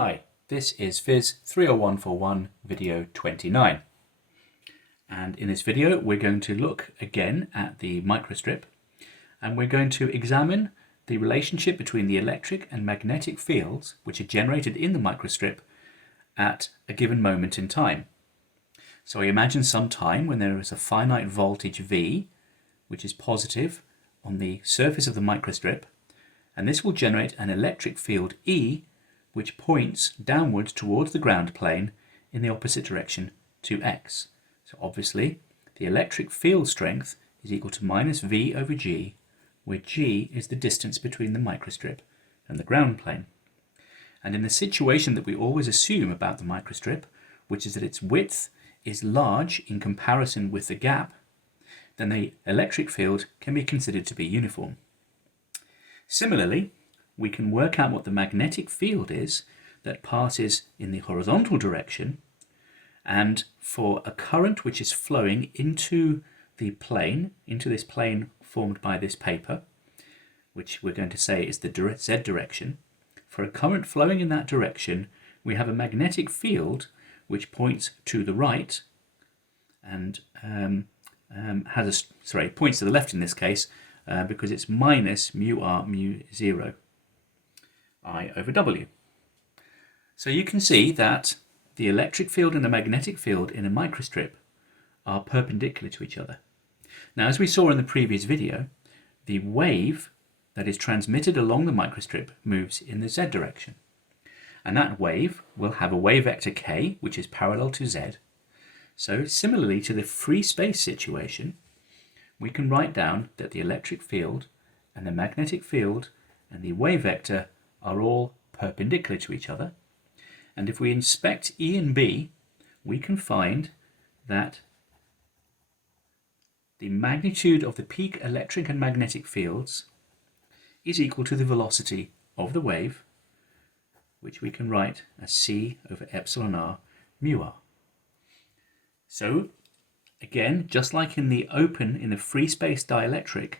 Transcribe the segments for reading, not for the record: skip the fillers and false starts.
Hi, this is PHYS30141 video 29. And in this video we're going to look again at the microstrip and we're going to examine the relationship between the electric and magnetic fields which are generated in the microstrip at a given moment in time. So I imagine some time when there is a finite voltage V which is positive on the surface of the microstrip, and this will generate an electric field E which points downwards towards the ground plane in the opposite direction to X. So obviously the electric field strength is equal to minus V over G, where G is the distance between the microstrip and the ground plane. And in the situation that we always assume about the microstrip, which is that its width is large in comparison with the gap, then the electric field can be considered to be uniform. Similarly, we can work out what the magnetic field is that passes in the horizontal direction, and for a current which is flowing into the plane, into this plane formed by this paper, which we're going to say is the Z direction, for a current flowing in that direction, we have a magnetic field which points to the right and points to the left in this case because it's minus mu r mu 0 I over W. So you can see that the electric field and the magnetic field in a microstrip are perpendicular to each other. Now, as we saw in the previous video, the wave that is transmitted along the microstrip moves in the Z direction. And that wave will have a wave vector k, which is parallel to Z. So similarly to the free space situation, we can write down that the electric field and the magnetic field and the wave vector are all perpendicular to each other. And if we inspect E and B, we can find that the magnitude of the peak electric and magnetic fields is equal to the velocity of the wave, which we can write as c over epsilon r mu r. So again, just like in the free space dielectric,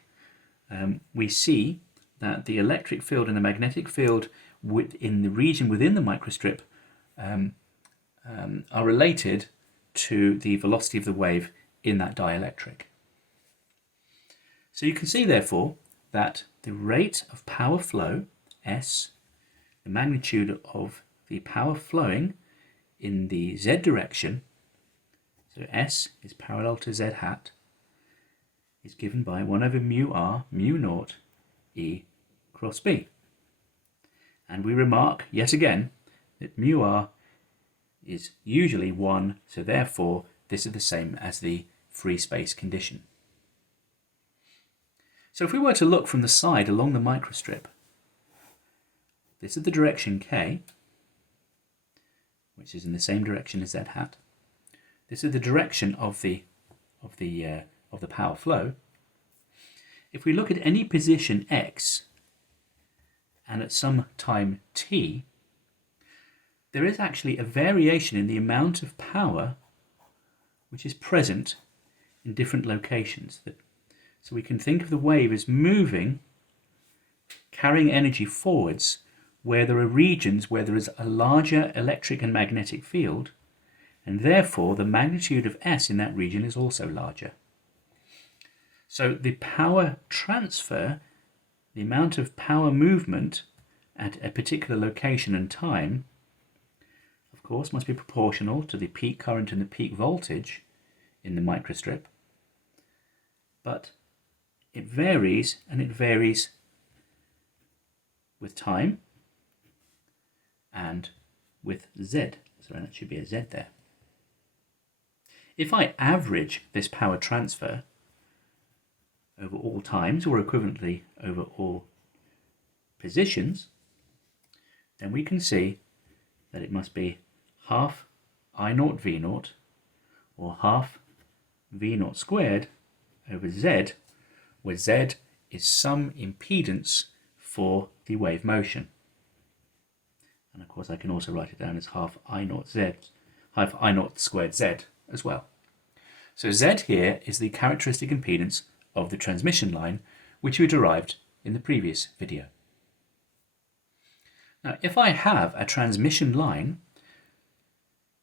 we see that the electric field and the magnetic field in the region within the microstrip are related to the velocity of the wave in that dielectric. So you can see therefore that the rate of power flow, S, the magnitude of the power flowing in the Z direction, so S is parallel to Z hat, is given by 1 over mu r mu naught E cross B. And we remark yet again that mu r is usually 1, so therefore this is the same as the free space condition. So if we were to look from the side along the microstrip, this is the direction k, which is in the same direction as Z hat. This is the direction of the power flow. If we look at any position x and at some time t, there is actually a variation in the amount of power which is present in different locations. So we can think of the wave as moving, carrying energy forwards where there are regions where there is a larger electric and magnetic field, and therefore the magnitude of S in that region is also larger. So the power transfer, the amount of power movement at a particular location and time, of course, must be proportional to the peak current and the peak voltage in the microstrip. But it varies, and it varies with time and with Z. So that should be a Z there. If I average this power transfer over all times, or equivalently over all positions, then we can see that it must be half I naught V naught, or half V naught squared over Z, where Z is some impedance for the wave motion. And of course I can also write it down as half I naught squared Z as well. So Z here is the characteristic impedance of the transmission line, which we derived in the previous video. Now, if I have a transmission line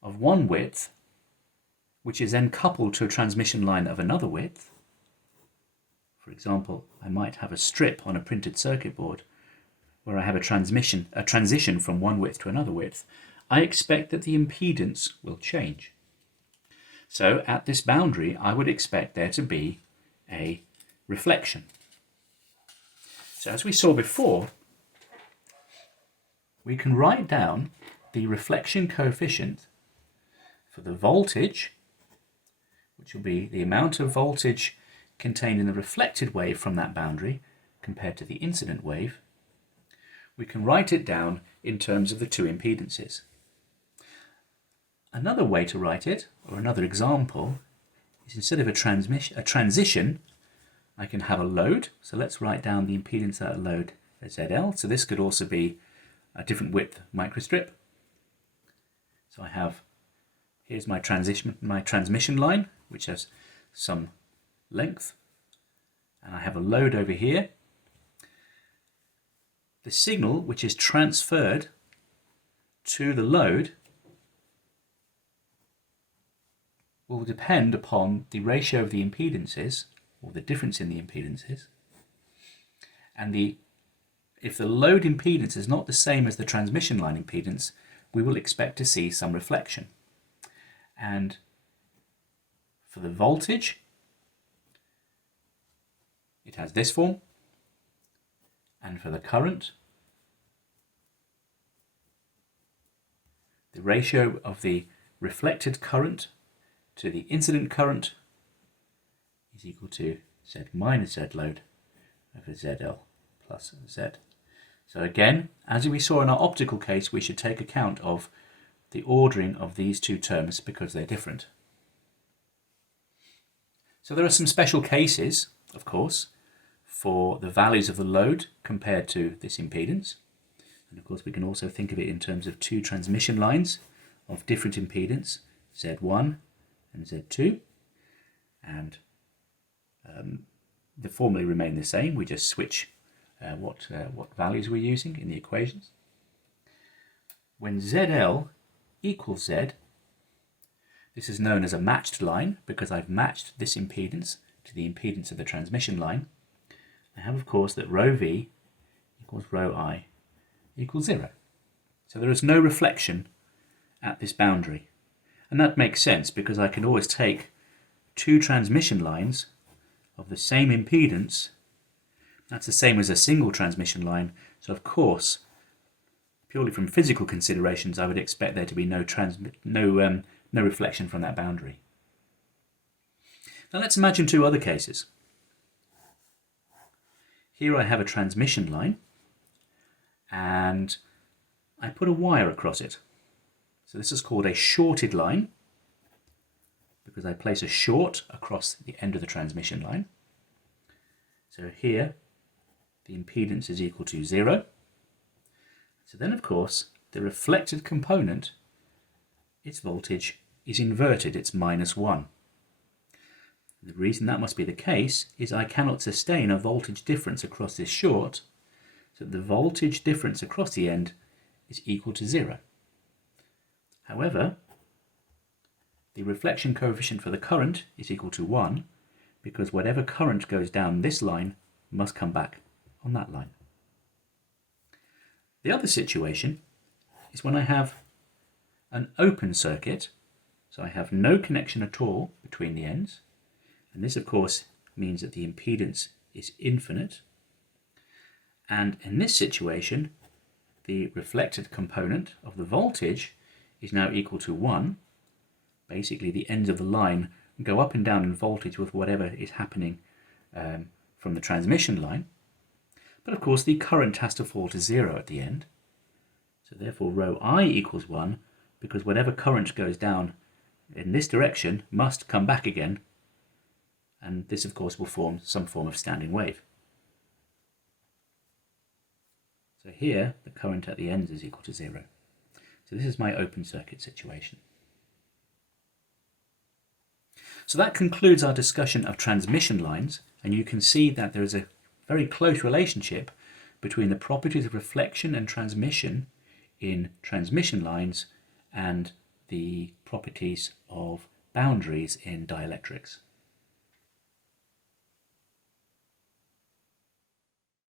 of one width, which is then coupled to a transmission line of another width, for example, I might have a strip on a printed circuit board where I have a transition from one width to another width, I expect that the impedance will change. So at this boundary, I would expect there to be a reflection. So as we saw before, we can write down the reflection coefficient for the voltage, which will be the amount of voltage contained in the reflected wave from that boundary compared to the incident wave. We can write it down in terms of the two impedances. Another way to write it, or another example, is instead of a transition, I can have a load. So let's write down the impedance of that load as ZL. So this could also be a different width microstrip. So I have, here's my transmission line, which has some length, and I have a load over here. The signal which is transferred to the load will depend upon the ratio of the impedances, or the difference in the impedances, and if the load impedance is not the same as the transmission line impedance, we will expect to see some reflection. And for the voltage, it has this form, and for the current, the ratio of the reflected current to the incident current is equal to Z minus Z load over ZL plus Z. So again, as we saw in our optical case, we should take account of the ordering of these two terms because they're different. So there are some special cases, of course, for the values of the load compared to this impedance. And of course we can also think of it in terms of two transmission lines of different impedance, Z1 and Z2, and they formally remain the same. We just switch what values we're using in the equations. When ZL equals Z, this is known as a matched line because I've matched this impedance to the impedance of the transmission line. I have, of course, that rho V equals rho I equals 0. So there is no reflection at this boundary. And that makes sense because I can always take two transmission lines of the same impedance. That's the same as a single transmission line. So of course, purely from physical considerations, I would expect there to be no reflection from that boundary. Now let's imagine two other cases. Here I have a transmission line and I put a wire across it. So this is called a shorted line because I place a short across the end of the transmission line. So here the impedance is equal to 0. So then of course the reflected component, its voltage is inverted, it's -1. The reason that must be the case is I cannot sustain a voltage difference across this short, so the voltage difference across the end is equal to 0. However, the reflection coefficient for the current is equal to 1 because whatever current goes down this line must come back on that line. The other situation is when I have an open circuit, so I have no connection at all between the ends. And this, of course, means that the impedance is infinite. And in this situation, the reflected component of the voltage is now equal to 1. Basically, the ends of the line go up and down in voltage with whatever is happening from the transmission line. But of course, the current has to fall to 0 at the end. So therefore, rho I equals 1 because whatever current goes down in this direction must come back again. And this, of course, will form some form of standing wave. So here, the current at the ends is equal to 0. So this is my open circuit situation. So that concludes our discussion of transmission lines, and you can see that there is a very close relationship between the properties of reflection and transmission in transmission lines and the properties of boundaries in dielectrics.